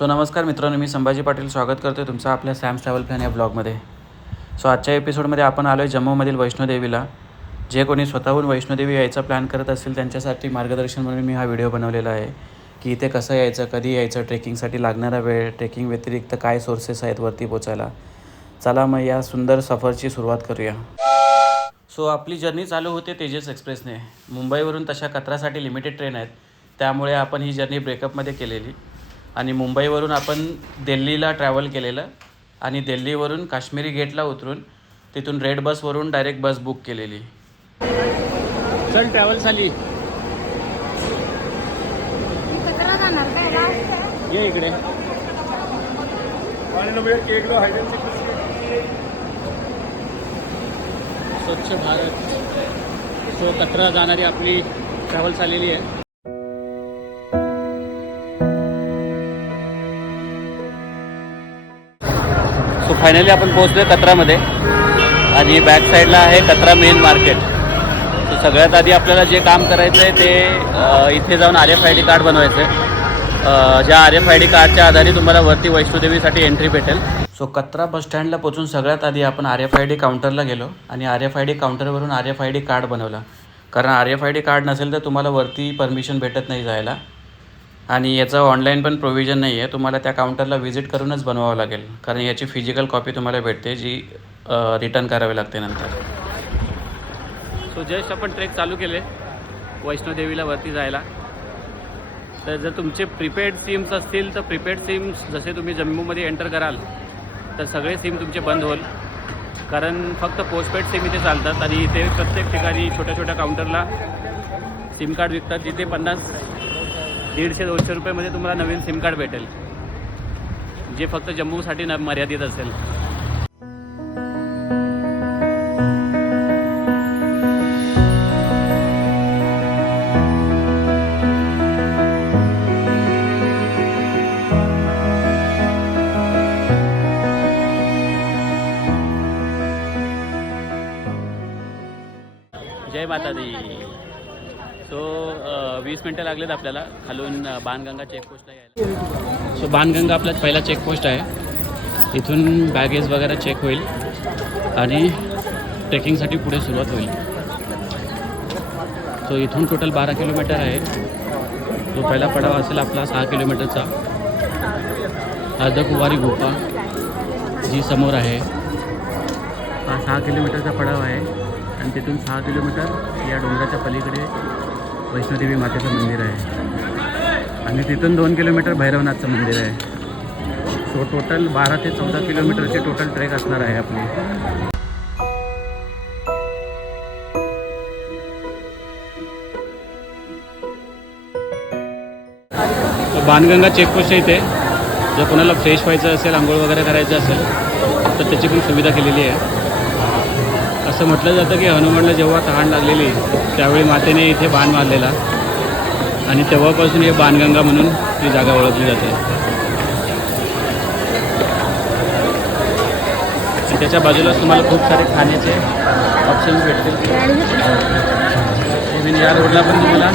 नमस्कार मित्रांनो, मी संभाजी पाटील स्वागत करतो तुमचं आपल्या सॅम्स ट्रॅव्हल प्लॅन या ब्लॉगमध्ये. आजच्या एपिसोडमध्ये आपण आलो आहे जम्मूमधील वैष्णोदेवीला. जे कोणी स्वतःहून वैष्णोदेवी यायचा प्लॅन करत असतील त्यांच्यासाठी मार्गदर्शन म्हणून मी हा व्हिडिओ बनवलेला आहे की इथे कसं यायचं, कधी यायचं, ट्रेकिंगसाठी लागणारा वेळ, ट्रेकिंग व्यतिरिक्त काय सोर्सेस आहेत वरती पोचायला. चला मग या सुंदर सफरची सुरुवात करूया. आपली जर्नी चालू होते तेजस एक्सप्रेसने. मुंबईवरून तशा कत्रासाठी लिमिटेड ट्रेन आहेत, त्यामुळे आपण ही जर्नी ब्रेकअपमध्ये केलेली. आणि मुंबईवरून आपण दिल्लीला ट्रॅव्हल केलेलं आणि दिल्लीवरून काश्मीरी गेटला उतरून तिथून रेड बसवरून डायरेक्ट बस बुक केलेली. चल ट्रॅव्हल झाली. ये इकडे. स्वच्छ भारत कचरा जाणारी आपली ट्रॅव्हल चाललेली आहे. फायनली आपण पोहोचलो कत्रामध्ये आणि बॅक साईडला आहे कत्रा मेन मार्केट. सगळ्यात आधी आपल्याला जे काम करायचं आहे ते इथे जाऊन RFID कार्ड बनवायचं आहे. ज्या RFID कार्डच्या आधारे तुम्हाला वरती वैष्णोदेवीसाठी एंट्री भेटेल. कत्रा बसस्टँडला पोचून सगळ्यात आधी आपण RFID काउंटरला गेलो आणि RFID काउंटरवरून RFID कार्ड बनवला. कारण RFID कार्ड नसेल तर तुम्हाला वरती परमिशन भेटत नाही जायला आणि याचं ऑनलाईन पण प्रोव्हिजन नाही आहे. तुम्हाला त्या काउंटरला व्हिजिट करूनच बनवावं लागेल, कारण याची फिजिकल कॉपी तुम्हाला भेटते जी रिटर्न करावी लागते नंतर. जस्ट आपण ट्रेक चालू केले वैष्णोदेवीला वरती जायला. तर जर तुमचे प्रीपेड सिम्स असतील तर प्रीपेड सिम्स जसे तुम्ही जम्मूमध्ये एंटर कराल तर सगळे सिम तुमचे बंद होईल, कारण फक्त पोस्टपेड सिम इथे चालतात. आणि इथे प्रत्येक ठिकाणी छोट्या छोट्या काउंटरला सिम कार्ड विकतात, जिथे 50, 150, 200 रुपयामध्ये तुम्हाला नवीन सिम कार्ड भेटेल, जे फक्त जम्मूसाठी मर्यादित असेल. जय माता दी. 20 मिनटं लागलेत आपल्याला खालून बाणगंगा चेकपोस्टला यायला. बाणगंगा आपला पहिला चेकपोस्ट आहे. इथून बॅगेज वगैरे चेक होईल आणि ट्रेकिंगसाठी पुढे सुरुवात होईल. इथून टोटल 12 किलोमीटर आहे. तो पहिला पडाव असेल आपला 6 किलोमीटरचा. अर्धकुवारी गुफा जी समोर आहे, हा 6 किलोमीटरचा पडाव आहे. आणि तिथून 6 किलोमीटर या डोंगराच्या पलीकडे वैष्णोदेवी मातेचं मंदिर आहे आणि तिथून 2 किलोमीटर भैरवनाथचं मंदिर आहे. टोटल 12 ते 14 किलोमीटरची टोटल ट्रेक असणार आहे आपली. बाणगंगा चेकपोस्ट इथे जर कोणाला फ्रेश व्हायचं असेल, आंघोळ वगैरे करायचं असेल तर त्याची पण सुविधा केलेली आहे. असं म्हटलं जातं की हनुमानला जेव्हा तहान लागलेली त्यावेळी मातेने इथे बाण मारलेला आणि तेव्हापासून हे बाणगंगा म्हणून ही जागा ओळखली जाते. त्याच्या बाजूलाच तुम्हाला खूप सारे खाण्याचे ऑप्शन्स भेटतील. इव्हन या रोडला पण तुम्हाला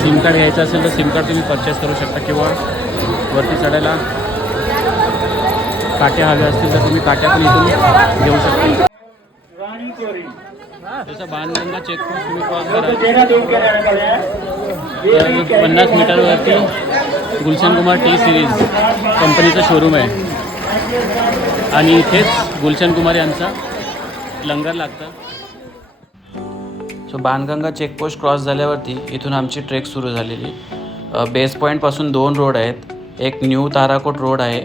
सिम कार्ड घ्यायचं असेल तर सिम कार्ड तुम्ही परचेस करू शकता, किंवा वरती चढायला काट्या हव्या असतील तर तुम्ही काट्या पण इथून घेऊ शकता. जसं बाणगंगा चेकपोस्ट तुम्ही क्रॉस कराल तर 50 मीटरवरती गुलशन कुमार टी सिरीज कंपनीचं शोरूम आहे आणि इथेच गुलशन कुमार यांचा लंगर लागतं. बाणगंगा चेकपोस्ट क्रॉस झाल्यावरती इथून आमची ट्रेक सुरू झालेली. बेस पॉईंटपासून 2 रोड आहेत. एक न्यू ताराकोट रोड आहे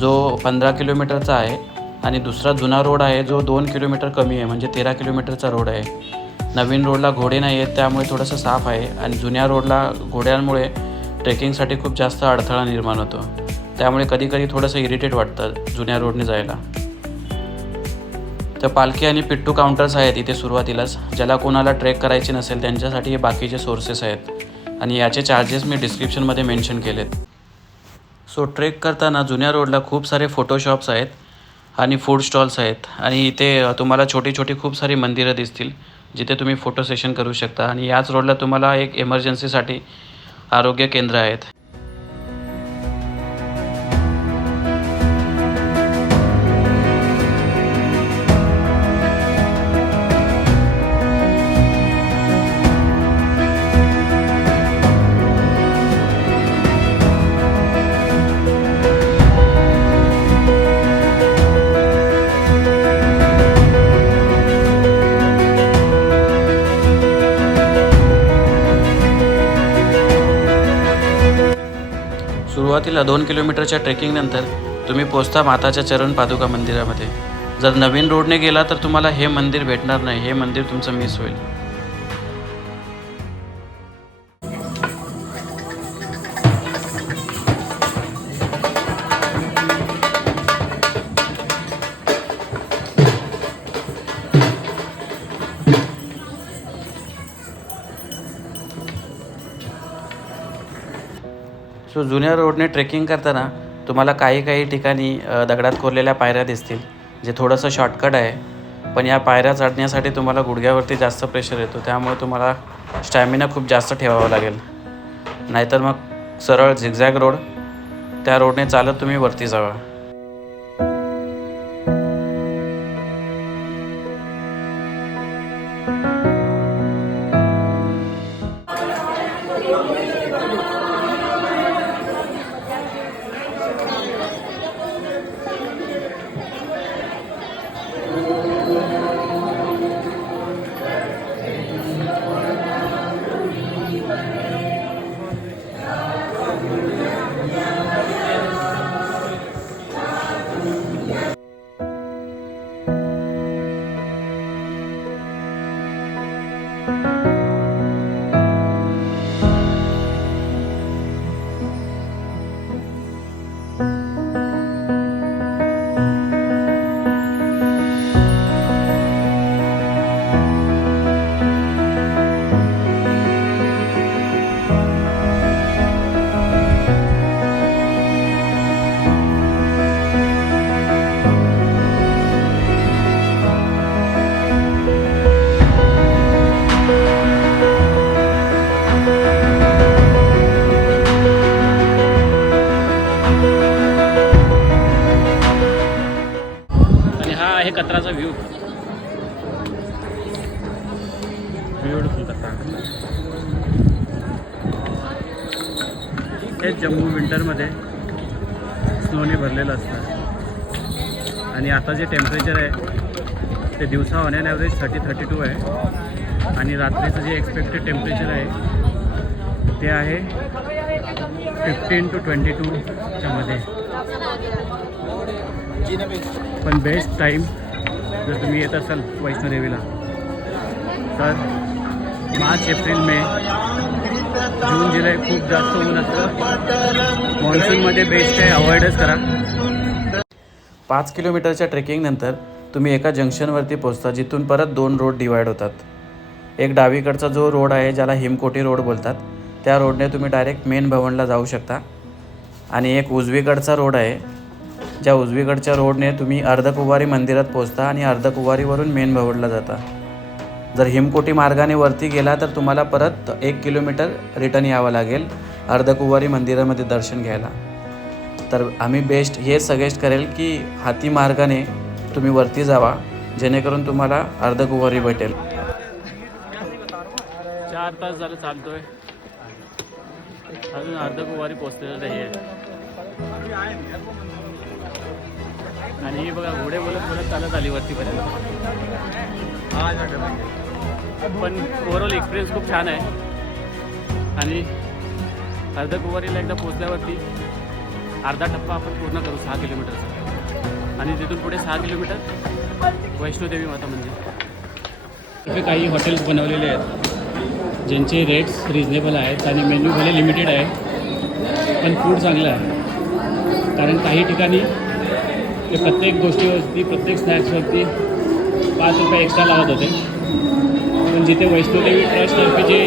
जो 15 किलोमीटरचा आहे आणि दुसरा जुना रोड आहे जो 2 किलोमीटर कमी आहे, म्हणजे 13 किलोमीटरचा रोड आहे. नवीन रोडला घोडे नाही आहेत त्यामुळे थोडंसं साफ आहे आणि जुन्या रोडला घोड्यांमुळे ट्रेकिंगसाठी खूप जास्त अडथळा निर्माण होतो, त्यामुळे कधी कधी थोडंसं इरिटेट वाटतं जुन्या रोडने जायला. तर पालखी आणि पिट्टू काउंटर्स आहेत इथे सुरुवातीलाच. ज्याला कोणाला ट्रेक करायची नसेल त्यांच्यासाठी हे बाकीचे सोर्सेस आहेत आणि याचे चार्जेस मी डिस्क्रिप्शनमध्ये मेन्शन केलेत. ट्रेक करताना जुन्या रोडला खूप सारे फोटो शॉप्स आहेत आणि फूड स्टॉल्स आहेत आणि इथे तुम्हाला छोटी छोटी खूप सारी मंदिरं दिसतील जिथे तुम्ही फोटो सेशन करू शकता. आणि याच रोडला तुम्हाला एक इमर्जन्सीसाठी आरोग्य केंद्र आहेत. सुरुवातीला 2 किलोमीटरच्या ट्रेकिंगनंतर तुम्ही पोचता माताच्या चरण पादुका मंदिरामध्ये. जर नवीन रोडने गेला तर तुम्हाला हे मंदिर भेटणार नाही, हे मंदिर तुमचं मिस होईल. सो जुन्या रोडने ट्रेकिंग करताना तुम्हाला काही ठिकाणी दगडात कोरलेल्या पायऱ्या दिसतील, जे थोडंसं शॉर्टकट आहे. पण या पायऱ्या चढण्यासाठी तुम्हाला गुडघ्यावरती जास्त प्रेशर येतो, त्यामुळे तुम्हाला स्टॅमिना खूप जास्त ठेवावा लागेल. नाहीतर मग सरळ झिगझॅग रोड, त्या रोडने चालत तुम्ही वरती जावा. कचराचा व्ह्यू, ब्युटिफुल कचरा. हे जम्मू विंटरमध्ये स्नोने भरलेलं असतं. आणि आता जे टेम्परेचर आहे ते दिवसा ऑन ॲन ॲव्हरेज 30-32 आहे. आणि रात्रीचं जे एक्सपेक्टेड टेम्परेचर आहे ते आहे 15 to 22च्या मध्ये. पण बेस्ट टाईम जर तुम्ही येत असाल वैष्णोदेवीला तर मार्च, एप्रिल, मे, जून, जुलै खूप जास्त ऊन असतं. मॉन्सूनमध्ये बेस्ट आहे, अवॉइडच करा. 5 किलोमीटरच्या ट्रेकिंगनंतर तुम्ही एका जंक्शनवरती पोचता, जिथून परत 2 रोड डिवाईड होतात. एक डावीकडचा जो रोड आहे ज्याला हिमकोटी रोड बोलतात, त्या रोडने तुम्ही डायरेक्ट मेन भवनला जाऊ शकता. आणि एक उजवीकडचा रोड आहे, ज्या उजवीकडच्या रोडने तुम्ही अर्धकुवारी मंदिरात पोचता आणि अर्धकुवारीवरून मेन भवनला जाता. जर हिमकोटी मार्गाने वरती गेला तर तुम्हाला परत 1 किलोमीटर रिटर्न यावं लागेल अर्धकुवारी मंदिरामध्ये दर्शन घ्यायला. तर आम्ही बेस्ट हे सजेस्ट करेल की हाती मार्गाने तुम्ही वरती जावा, जेणेकरून तुम्हाला अर्धकुवारी भेटेल. 4 तास झालं चालतोय, अजून अर्धकुवारी पोचलेलं नाही आहे. आणि हे बघा घोडे बोलत चालत आली वरतीपर्यंत. पण ओव्हरऑल एक्सपिरियन्स खूप छान आहे. आणि अर्धकुवारीला एकदा पोचल्यावरती अर्धा टप्पा आपण पूर्ण करू 6 किलोमीटरचा. आणि तिथून पुढे 6 किलोमीटर वैष्णोदेवी माता मंदिर. इथे काही हॉटेल्स बनवलेले आहेत ज्यांचे रेट्स रिजनेबल आहेत आणि मेन्यू भले लिमिटेड आहे, पण फूड चांगलं आहे. कारण काही ठिकाणी ते प्रत्येक गोष्टीवरती, प्रत्येक स्नॅक्सवरती 5 रुपये एक्स्ट्रा लावत होते. पण जिथे वैष्णोदेवी ट्रस्टतर्फे जे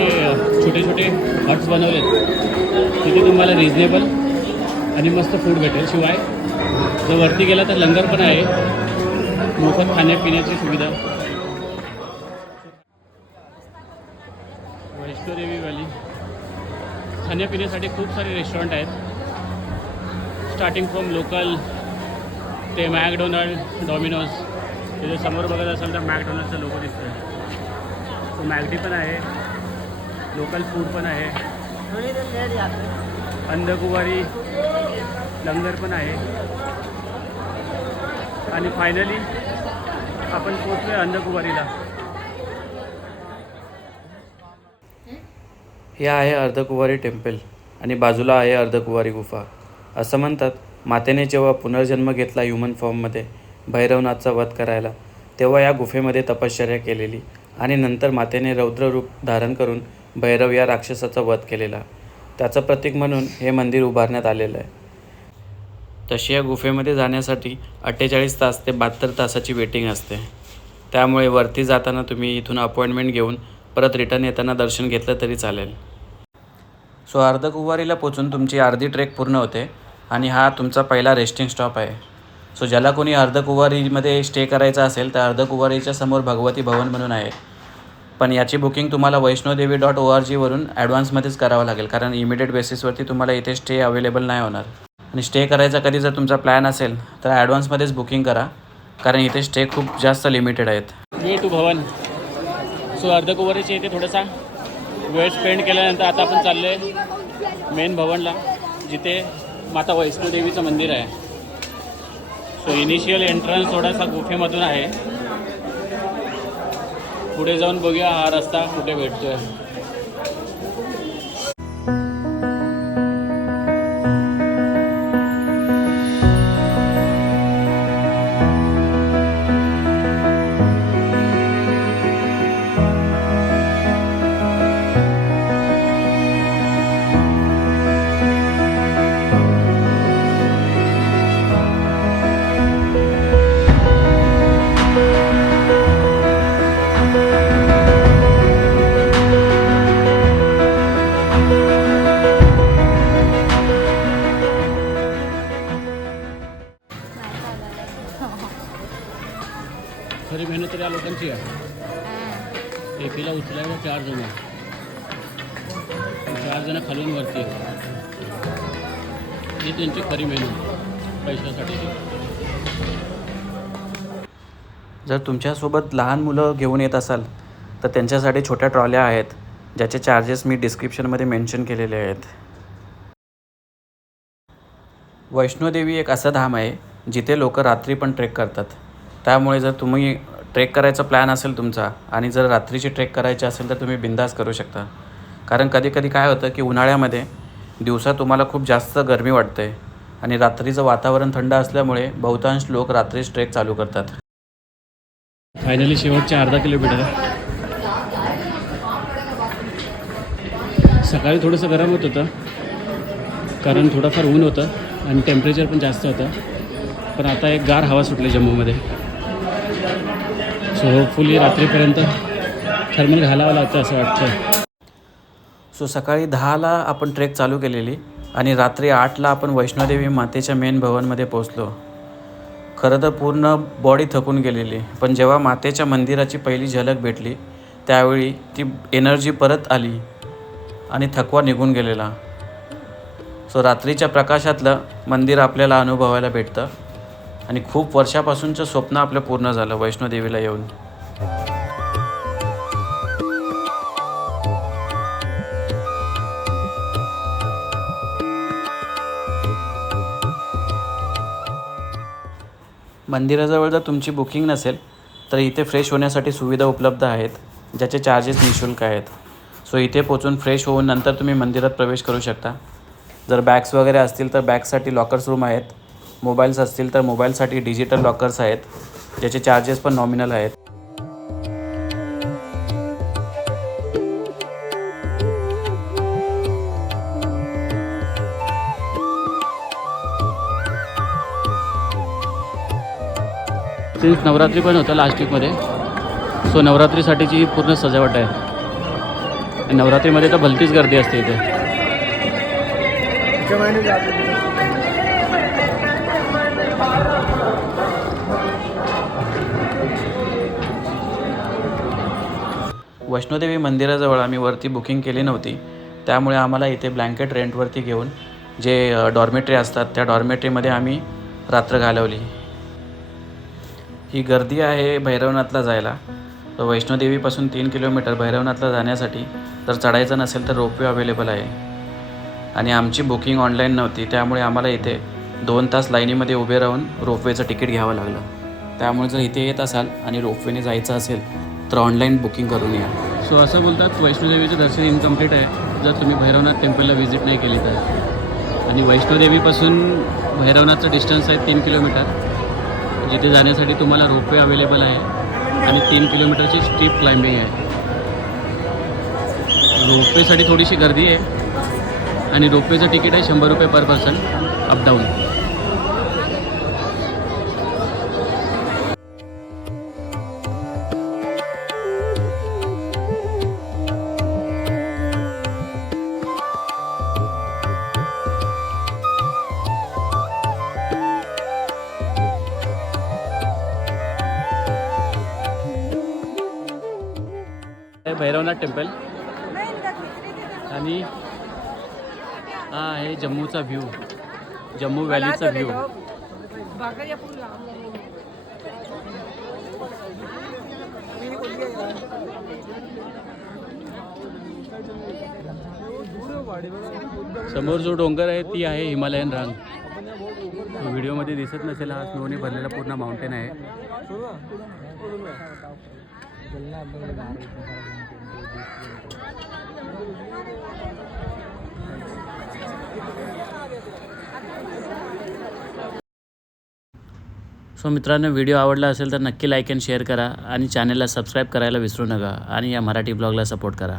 छोटे छोटे हट्स बनवलेत तिथे तुम्हाला रिजनेबल आणि मस्त फूड भेटेल. शिवाय जर वरती गेला तर लंगर पण आहे, मोफत खाण्यापिण्याची सुविधा. वैष्णोदेवी व्हॅली खाण्यापिण्यासाठी खूप सारे रेस्टॉरंट आहेत, स्टार्टिंग फ्रॉम लोकल ते मॅकडोनल्ड, डॉमिनोज. तिथे समोर बघत असाल तर मॅकडोनल्डचा लोगो दिसतोय. तो मॅगडी पण आहे, लोकल फूड पण आहे, अंधकुवारी लंगर पण आहे. आणि फायनली आपण पोचलोय अंधकुवारीला. हे आहे अर्धकुवारी टेम्पल आणि बाजूला आहे अर्धकुवारी गुफा. असं म्हणतात, मातेने जेव्हा पुनर्जन्म घेतला ह्युमन फॉर्ममध्ये भैरवनाथचा वध करायला, तेव्हा या गुफेमध्ये तपश्चर्या केलेली आणि नंतर मातेने रौद्र रूप धारण करून भैरव या राक्षसाचा वध केलेला. त्याचं प्रतीक म्हणून हे मंदिर उभारण्यात आलेलं आहे. तशी या गुफेमध्ये जाण्यासाठी 48 तास ते 72 तासाची वेटिंग असते. त्यामुळे वरती जाताना तुम्ही इथून अपॉइंटमेंट घेऊन परत रिटर्न येताना दर्शन घेतलं तरी चालेल. सो अर्धकुंवारीला पोचून तुमची अर्धी ट्रेक पूर्ण होते आणि हा तुमचा पहिला रेस्टिंग स्टॉप आहे. सो ज्याला कोणी अर्धकुंवारीमध्ये स्टे करायचा असेल तर अर्धकुंवारीच्या समोर भगवती भवन म्हणून आहे. पण याची बुकिंग तुम्हाला वैष्णोदेवी.org वरून ॲडव्हान्समध्येच करावं लागेल, कारण इमिडिएट बेसिसवरती तुम्हाला इथे स्टे अवेलेबल नाही होणार. आणि स्टे करायचा कधी जर तुमचा प्लॅन असेल तर ॲडव्हान्समध्येच बुकिंग करा, कारण इथे स्टे खूप जास्त लिमिटेड आहेत. Way to Bhavan. सो अर्धकुंवारीच्या इथे थोडासा वेळ स्पेंड केल्यानंतर आता आपण चाललो आहे मेन भवनला, जिथे माता वैष्णोदेवीचं मंदिर आहे. सो इनिशियल एंट्रन्स थोडासा गुफेमधून आहे. पुढे जाऊन बघूया हा रस्ता कुठे भेटतोय. खरी मेहनत तर या लोकांची आहे. एकीला उचलायला 4 जण, 4 जण खालून वरती आहे. ही त्यांची खरी मेहनत पैशासाठी. जर तुमच्यासोबत लहान मुलं घेऊन येत असाल तर त्यांच्यासाठी छोट्या ट्रॉल्या आहेत, ज्याचे चार्जेस मी डिस्क्रिप्शनमध्ये मेन्शन केलेले आहेत. वैष्णोदेवी एक असं धाम आहे जिथे लोक रात्री पण ट्रेक करतात. त्यामुळे जर तुम्ही ट्रेक करायचा प्लॅन असेल तुमचा आणि जर रात्रीची ट्रेक करायची असेल तर तुम्ही बिंदास करू शकता. कारण कधी कधी काय होतं की उन्हाळ्यामध्ये दिवसा तुम्हाला खूप जास्त गरमी वाटते आणि रात्रीचं वातावरण थंड असल्यामुळे बहुतांश लोक रात्रीच ट्रेक चालू करतात. फायनली शेवटचे 1/2 किलोमीटर. सकाळी थोडंसं गरम होत होतं कारण थोडंफार ऊन होतं आणि टेम्परेचर पण जास्त होतं. पण आता एक गार हवा सुटली जम्मूमध्ये. सो होपफुली रात्रीपर्यंत थर्मल घालावं लागतं असं वाटतं. सो सकाळी 10ला आपण ट्रेक चालू केलेली आणि रात्री 8ला आपण वैष्णोदेवी मातेच्या मेन भवनमध्ये पोचलो. खरं तर पूर्ण बॉडी थकून गेलेली, पण जेव्हा मातेच्या मंदिराची पहिली झलक भेटली त्यावेळी ती एनर्जी परत आली आणि थकवा निघून गेलेला. सो रात्रीच्या प्रकाशातलं मंदिर आपल्याला अनुभवायला भेटतं आणि खूप वर्षापासूनचं स्वप्न आपलं पूर्ण झालं वैष्णोदेवीला येऊन. मंदिराजवळ जर तुमची बुकिंग नसेल तर इथे फ्रेश होण्यासाठी सुविधा उपलब्ध आहेत, ज्याचे चार्जेस निःशुल्क आहेत. सो इथे पोचून फ्रेश होऊन नंतर तुम्ही मंदिरात प्रवेश करू शकता. जर बॅग्स वगैरे असतील तर बॅग्ससाठी लॉकर्स रूम आहेत. मोबाईल्स असतील तर मोबाईलसाठी डिजिटल लॉकर्स आहेत, ज्याचे चार्जेस पण नॉमिनल आहेत. सिन्स नवरात्री पण होतं लास्ट वीकमध्ये. सो नवरात्रीसाठीची पूर्ण सजावट आहे. नवरात्रीमध्ये तर भलतीच गर्दी असते इथे. वैष्णोदेवी मंदिराजवळ आम्ही वरती बुकिंग केली नव्हती, त्यामुळे आम्हाला इथे ब्लँकेट रेंटवरती घेऊन जे डॉर्मेटरी असतात त्या डॉर्मेटरीमध्ये आम्ही रात्र घालवली. ही गर्दी आहे भैरवनाथला जायला. वैष्णोदेवीपासून 3 किलोमीटर भैरवनाथला जाण्यासाठी जर चढायचं नसेल तर रोपवे अवेलेबल आहे. आणि आमची बुकिंग ऑनलाईन नव्हती, त्यामुळे आम्हाला इथे 2 तास लाईनीमध्ये उभे राहून रोपवेचं तिकीट घ्यावं लागलं. त्यामुळे जर इथे येत असाल आणि रोपवेने जायचं असेल तर ऑनलाईन बुकिंग करून या. सो असं बोलतात वैष्णोदेवीचं दर्शन इनकम्प्लीट आहे जर तुम्ही भैरवनाथ टेम्पलला व्हिजिट नाही केली तर. आणि वैष्णोदेवीपासून भैरवनाथचं डिस्टन्स आहे 3 किलोमीटर, जिथे जाण्यासाठी तुम्हाला रोपवे अवेलेबल आहे आणि 3 किलोमीटरची स्टीप क्लाइम्बिंग आहे. रोपवेसाठी थोडीशी गर्दी आहे आणि रोपवेचं तिकीट आहे 100 रुपये पर पर्सन अपडाऊन. भैरवनाथ टेम्पल आणि हा आहे जम्मूचा व्ह्यू, जम्मू व्हॅलीचा व्ह्यू. समोर जो डोंगर आहे ती आहे हिमालयन रांग. व्हिडिओमध्ये दिसत नसेल, हा स्नोने भरलेला पूर्ण माउंटेन आहे. सो मित्रांनो, व्हिडिओ आवडला असेल तर नक्की लाईक अँड शेअर करा आणि चॅनलला सबस्क्राईब करायला विसरू नका आणि या मराठी ब्लॉगला सपोर्ट करा.